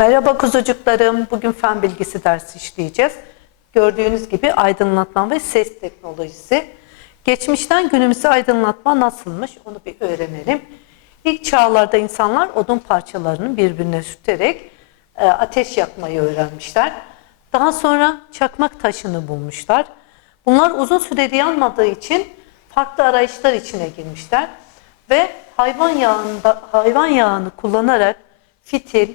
Merhaba kuzucuklarım. Bugün fen bilgisi dersi işleyeceğiz. Gördüğünüz gibi aydınlatma ve ses teknolojisi. Geçmişten günümüze aydınlatma nasılmış onu bir öğrenelim. İlk çağlarda insanlar odun parçalarını birbirine sürterek e, ateş yakmayı öğrenmişler. Daha sonra çakmak taşını bulmuşlar. Bunlar uzun süreli yanmadığı için farklı arayışlar içine girmişler ve hayvan yağında hayvan yağını kullanarak fitil,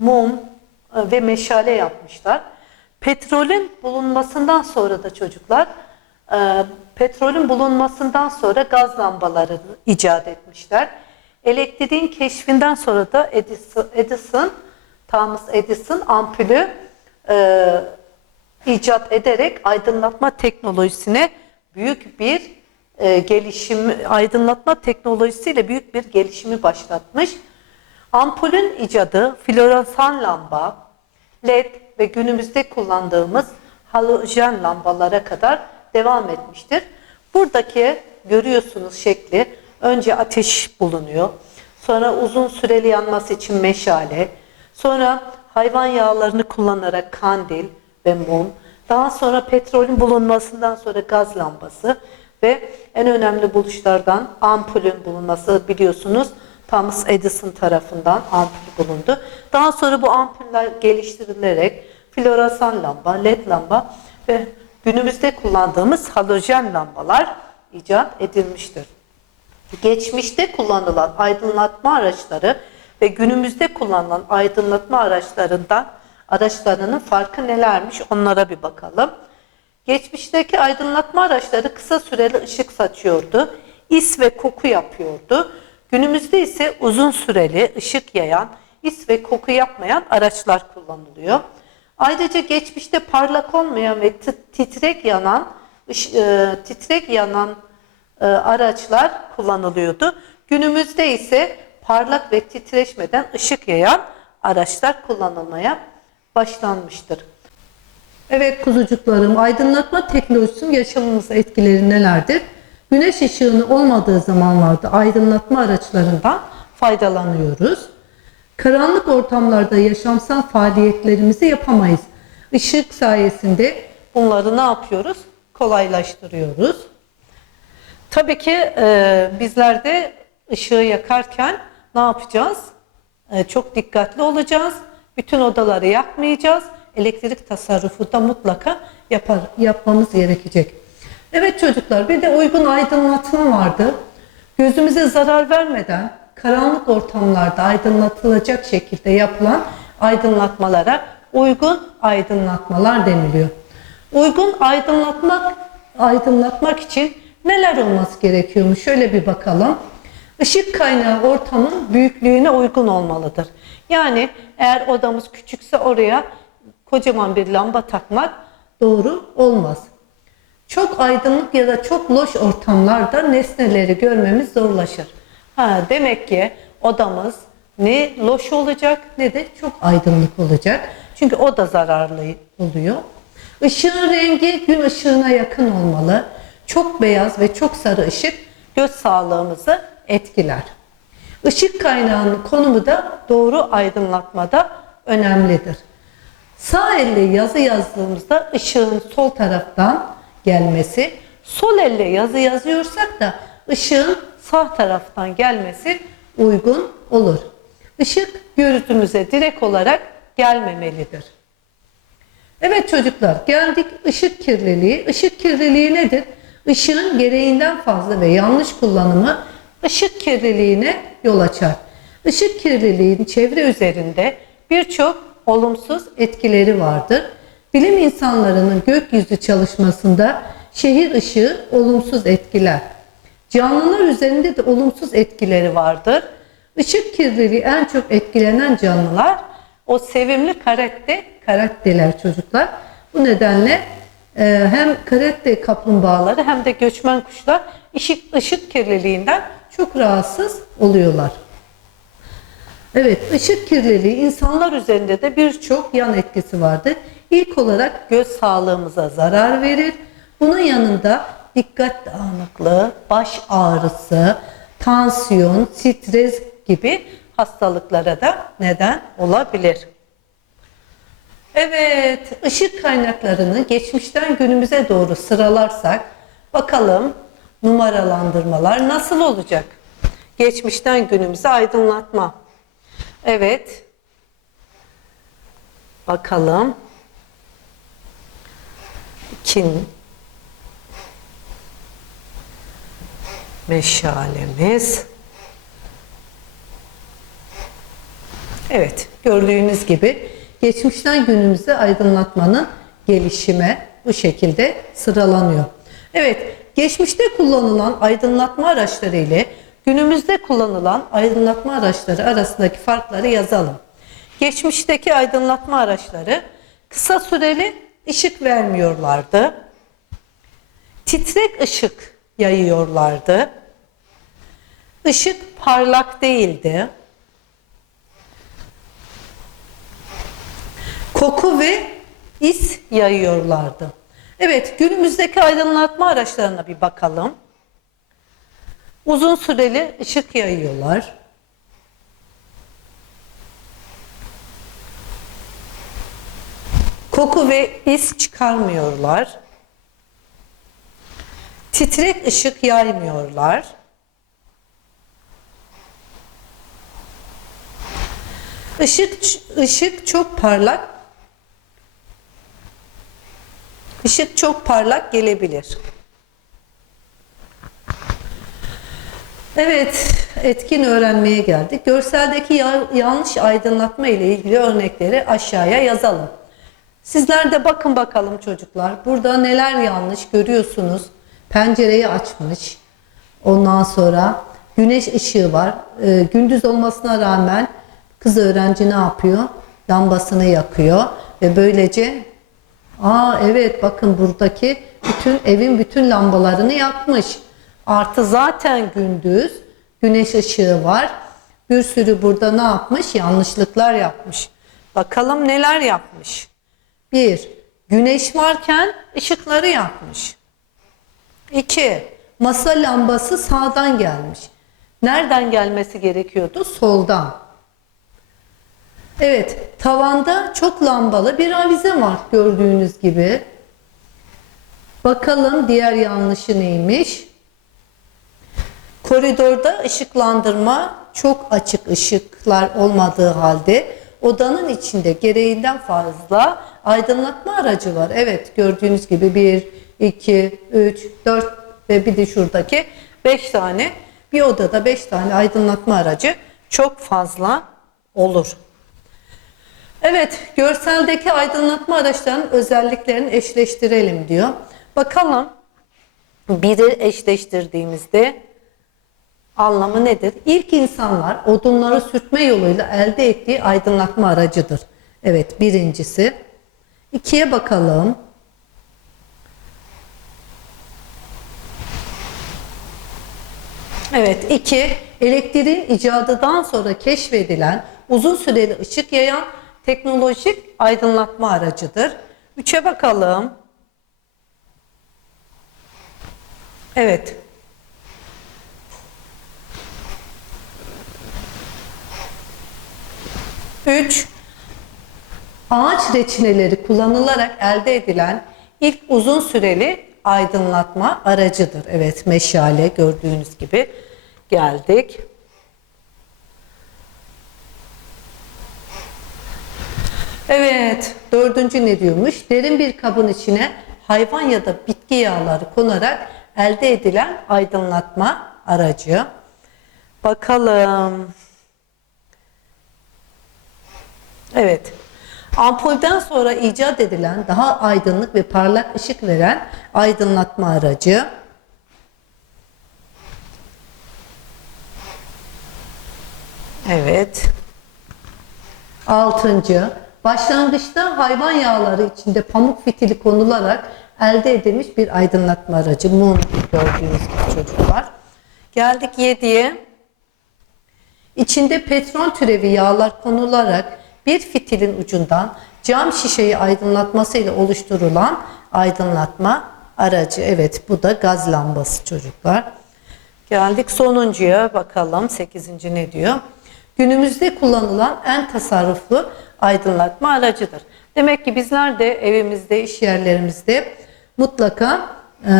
mum e, ve meşale yapmışlar. Petrolün bulunmasından sonra da çocuklar e, petrolün bulunmasından sonra gaz lambaları icat etmişler. Elektriğin keşfinden sonra da Edison, Edison Thomas Edison ampulü e, icat ederek aydınlatma teknolojisine büyük bir e, gelişim, aydınlatma teknolojisiyle büyük bir gelişimi başlatmış. Ampulün icadı floresan lamba, led ve günümüzde kullandığımız halojen lambalara kadar devam etmiştir. Buradaki görüyorsunuz şekli önce ateş bulunuyor. Sonra uzun süreli yanması için meşale. Sonra hayvan yağlarını kullanarak kandil ve mum. Daha sonra petrolün bulunmasından sonra gaz lambası ve en önemli buluşlardan ampulün bulunması biliyorsunuz. Thomas Edison tarafından ampul bulundu. Daha sonra bu ampuller geliştirilerek floresan lamba, led lamba ve günümüzde kullandığımız halojen lambalar icat edilmiştir. Geçmişte kullanılan aydınlatma araçları ve günümüzde kullanılan aydınlatma araçlarından araçlarının farkı nelermiş onlara bir bakalım. Geçmişteki aydınlatma araçları kısa süreli ışık saçıyordu, is ve koku yapıyordu. Günümüzde ise uzun süreli ışık yayan, is ve koku yapmayan araçlar kullanılıyor. Ayrıca geçmişte parlak olmayan ve titrek yanan, e, titrek yanan e, araçlar kullanılıyordu. Günümüzde ise parlak ve titreşmeden ışık yayan araçlar kullanılmaya başlanmıştır. Evet kuzucuklarım, aydınlatma teknolojisinin yaşamımıza etkileri nelerdir? Güneş ışığının olmadığı zamanlarda aydınlatma araçlarından faydalanıyoruz. Karanlık ortamlarda yaşamsal faaliyetlerimizi yapamayız. Işık sayesinde bunları ne yapıyoruz? Kolaylaştırıyoruz. Tabii ki e, bizler de ışığı yakarken ne yapacağız? E, çok dikkatli olacağız. Bütün odaları yakmayacağız. Elektrik tasarrufu da mutlaka yapar, yapmamız gerekecek. Evet çocuklar bir de uygun aydınlatma vardı. Gözümüze zarar vermeden karanlık ortamlarda aydınlatılacak şekilde yapılan aydınlatmalara uygun aydınlatmalar deniliyor. Uygun aydınlatmak aydınlatmak için neler olması gerekiyormuş? Şöyle bir bakalım. Işık kaynağı ortamın büyüklüğüne uygun olmalıdır. Yani eğer odamız küçükse oraya kocaman bir lamba takmak doğru olmaz. Çok aydınlık ya da çok loş ortamlarda nesneleri görmemiz zorlaşır. Ha, demek ki odamız ne loş olacak ne de çok aydınlık olacak. Çünkü o da zararlı oluyor. Işığın rengi gün ışığına yakın olmalı. Çok beyaz ve çok sarı ışık göz sağlığımızı etkiler. Işık kaynağının konumu da doğru aydınlatmada önemlidir. Sağ elle yazı yazdığımızda ışığın sol taraftan gelmesi, sol elle yazı yazıyorsak da ışığın sağ taraftan gelmesi uygun olur. Işık gözümüze direkt olarak gelmemelidir. Evet çocuklar geldik ışık kirliliği. Işık kirliliği nedir? Işığın gereğinden fazla ve yanlış kullanımı ışık kirliliğine yol açar. Işık kirliliğinin çevre üzerinde birçok olumsuz etkileri vardır. Bilim insanlarının gökyüzü çalışmasında şehir ışığı olumsuz etkiler. Canlılar üzerinde de olumsuz etkileri vardır. Işık kirliliği en çok etkilenen canlılar o sevimli karette, karatteler çocuklar. Bu nedenle e, hem karette kaplumbağaları hem de göçmen kuşlar ışık, ışık kirliliğinden çok rahatsız oluyorlar. Evet, ışık kirliliği insanlar üzerinde de birçok yan etkisi vardır. İlk olarak göz sağlığımıza zarar verir. Bunun yanında dikkat dağınıklığı, baş ağrısı, tansiyon, stres gibi hastalıklara da neden olabilir. Evet, ışık kaynaklarını geçmişten günümüze doğru sıralarsak bakalım numaralandırmalar nasıl olacak? Geçmişten günümüze aydınlatma. Evet. Bakalım. Kin meşalemiz. Evet, gördüğünüz gibi geçmişten günümüze aydınlatmanın gelişime bu şekilde sıralanıyor. Evet, geçmişte kullanılan aydınlatma araçları ile günümüzde kullanılan aydınlatma araçları arasındaki farkları yazalım. Geçmişteki aydınlatma araçları kısa süreli ışık vermiyorlardı. Titrek ışık yayıyorlardı. Işık parlak değildi. koku ve is yayıyorlardı. Evet, günümüzdeki aydınlatma araçlarına bir bakalım. Uzun süreli ışık yayıyorlar. Koku ve is çıkarmıyorlar. Titrek ışık yaymıyorlar. Işık ışık çok parlak. Işık çok parlak gelebilir. Evet, etkin öğrenmeye geldik. Görseldeki ya- yanlış aydınlatma ile ilgili örnekleri aşağıya yazalım. Sizler de bakın bakalım çocuklar. Burada neler yanlış görüyorsunuz. Pencereyi açmış. Ondan sonra güneş ışığı var. Ee, gündüz olmasına rağmen kız öğrenci ne yapıyor? Lambasını yakıyor ve böylece aa evet bakın buradaki bütün evin bütün lambalarını yakmış. Artı zaten gündüz güneş ışığı var. Bir sürü burada ne yapmış? Yanlışlıklar yapmış. Bakalım neler yapmış. Bir, güneş varken ışıkları yakmış. İki, masa lambası sağdan gelmiş. Nereden gelmesi gerekiyordu? Soldan. Evet, tavanda çok lambalı bir avize var gördüğünüz gibi. Bakalım diğer yanlışı neymiş? Koridorda ışıklandırma çok açık ışıklar olmadığı halde odanın içinde gereğinden fazla aydınlatma aracı var. Evet gördüğünüz gibi 1, 2, 3, 4 ve bir de şuradaki 5 tane bir odada 5 tane aydınlatma aracı çok fazla olur. Evet, görseldeki aydınlatma araçlarının özelliklerini eşleştirelim diyor. Bakalım biri eşleştirdiğimizde anlamı nedir? İlk insanlar odunları sürtme yoluyla elde ettiği aydınlatma aracıdır. Evet, birincisi. İkiye bakalım. Evet, iki, elektriğin icadıdan sonra keşfedilen uzun süreli ışık yayan teknolojik aydınlatma aracıdır. Üçe bakalım. Evet. Üç, ağaç reçineleri kullanılarak elde edilen ilk uzun süreli aydınlatma aracıdır. Evet, meşale gördüğünüz gibi geldik. Evet, dördüncü ne diyormuş? Derin bir kabın içine hayvan ya da bitki yağları konarak elde edilen aydınlatma aracı. Bakalım. Evet. Ampulden sonra icat edilen daha aydınlık ve parlak ışık veren aydınlatma aracı. Evet. Altıncı, başlangıçta hayvan yağları içinde pamuk fitili konularak elde edilmiş bir aydınlatma aracı. Mum gördüğünüz gibi çocuklar. Geldik yediye. İçinde petrol türevi yağlar konularak bir fitilin ucundan cam şişeyi aydınlatmasıyla oluşturulan aydınlatma aracı. Evet bu da gaz lambası çocuklar. Geldik sonuncuya bakalım 8. ne diyor? Günümüzde kullanılan en tasarruflu aydınlatma aracıdır. Demek ki bizler de evimizde, iş yerlerimizde mutlaka e,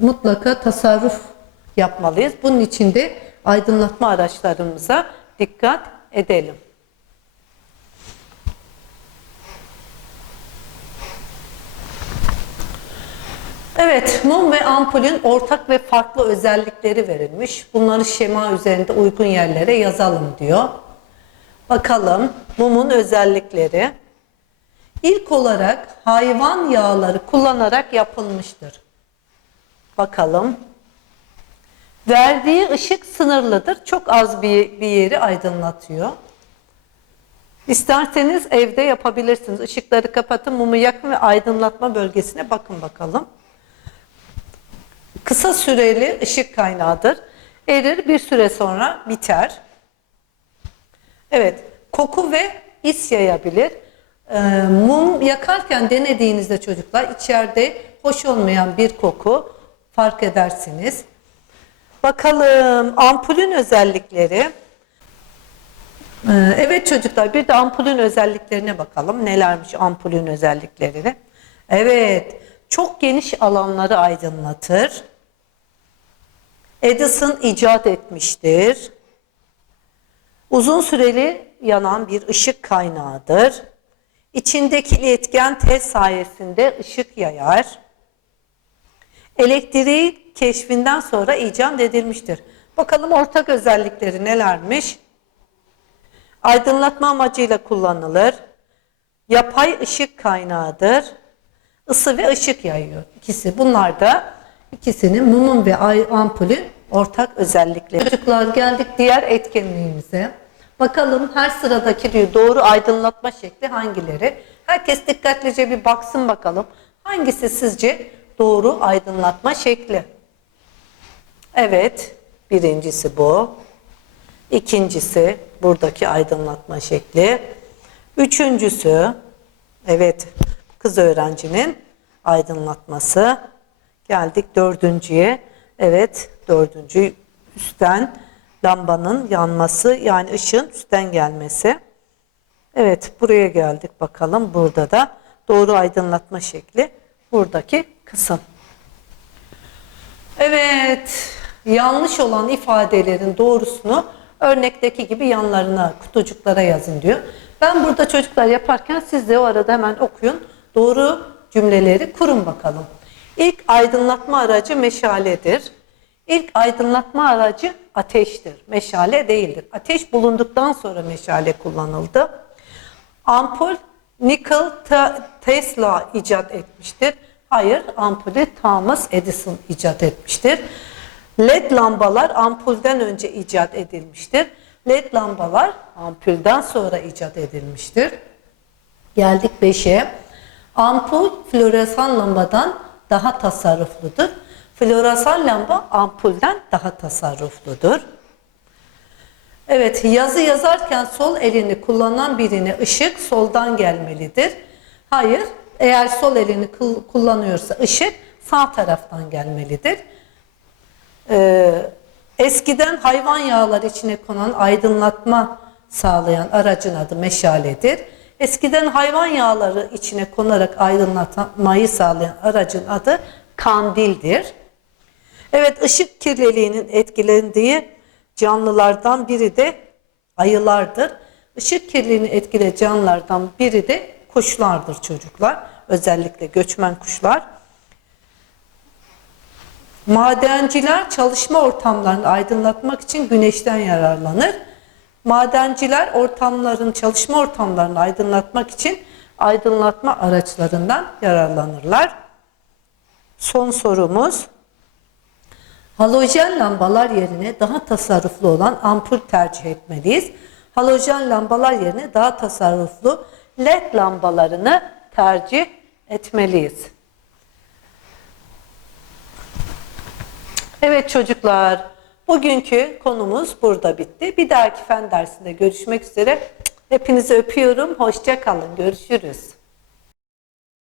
mutlaka tasarruf yapmalıyız. Bunun için de aydınlatma araçlarımıza dikkat edelim. Evet, mum ve ampulün ortak ve farklı özellikleri verilmiş. Bunları şema üzerinde uygun yerlere yazalım diyor. Bakalım mumun özellikleri. İlk olarak hayvan yağları kullanarak yapılmıştır. Bakalım. Verdiği ışık sınırlıdır. Çok az bir, bir yeri aydınlatıyor. İsterseniz evde yapabilirsiniz. Işıkları kapatın, mumu yakın ve aydınlatma bölgesine bakın bakalım. Kısa süreli ışık kaynağıdır. Erir bir süre sonra biter. Evet, koku ve is yayabilir. Ee, mum yakarken denediğinizde çocuklar içeride hoş olmayan bir koku fark edersiniz. Bakalım ampulün özellikleri. Ee, evet çocuklar bir de ampulün özelliklerine bakalım. Nelermiş ampulün özellikleri? Evet, çok geniş alanları aydınlatır. Edison icat etmiştir. Uzun süreli yanan bir ışık kaynağıdır. İçindeki iletken tez sayesinde ışık yayar. Elektriği keşfinden sonra icat edilmiştir. Bakalım ortak özellikleri nelermiş? Aydınlatma amacıyla kullanılır. Yapay ışık kaynağıdır. Isı ve ışık yayıyor. İkisi bunlar da ikisinin mumun ve ampulün ortak özellikleri. Çocuklar geldik diğer etkinliğimize. Bakalım her sıradaki doğru aydınlatma şekli hangileri? Herkes dikkatlice bir baksın bakalım. Hangisi sizce doğru aydınlatma şekli? Evet, birincisi bu. İkincisi buradaki aydınlatma şekli. Üçüncüsü, evet kız öğrencinin aydınlatması. Geldik dördüncüye. Evet, dördüncü üstten lambanın yanması yani ışığın üstten gelmesi. Evet, buraya geldik bakalım. Burada da doğru aydınlatma şekli buradaki kısım. Evet, yanlış olan ifadelerin doğrusunu örnekteki gibi yanlarına, kutucuklara yazın diyor. Ben burada çocuklar yaparken siz de o arada hemen okuyun. Doğru cümleleri kurun bakalım. İlk aydınlatma aracı meşaledir. İlk aydınlatma aracı ateştir. Meşale değildir. Ateş bulunduktan sonra meşale kullanıldı. Ampul Nikola Tesla icat etmiştir. Hayır, ampulü Thomas Edison icat etmiştir. LED lambalar ampulden önce icat edilmiştir. LED lambalar ampulden sonra icat edilmiştir. Geldik 5'e. Ampul floresan lambadan daha tasarrufludur. Floresan lamba ampulden daha tasarrufludur. Evet, yazı yazarken sol elini kullanan birine ışık soldan gelmelidir. Hayır, eğer sol elini kullanıyorsa ışık sağ taraftan gelmelidir. Ee, eskiden hayvan yağları içine konan aydınlatma sağlayan aracın adı meşaledir. Eskiden hayvan yağları içine konarak aydınlatmayı sağlayan aracın adı kandildir. Evet ışık kirliliğinin etkilendiği canlılardan biri de ayılardır. Işık kirliliğini etkileyen canlılardan biri de kuşlardır çocuklar. Özellikle göçmen kuşlar. Madenciler çalışma ortamlarını aydınlatmak için güneşten yararlanır. Madenciler ortamların çalışma ortamlarını aydınlatmak için aydınlatma araçlarından yararlanırlar. Son sorumuz. Halojen lambalar yerine daha tasarruflu olan ampul tercih etmeliyiz. Halojen lambalar yerine daha tasarruflu led lambalarını tercih etmeliyiz. Evet çocuklar, bugünkü konumuz burada bitti. Bir dahaki fen dersinde görüşmek üzere. Hepinizi öpüyorum. Hoşça kalın. Görüşürüz.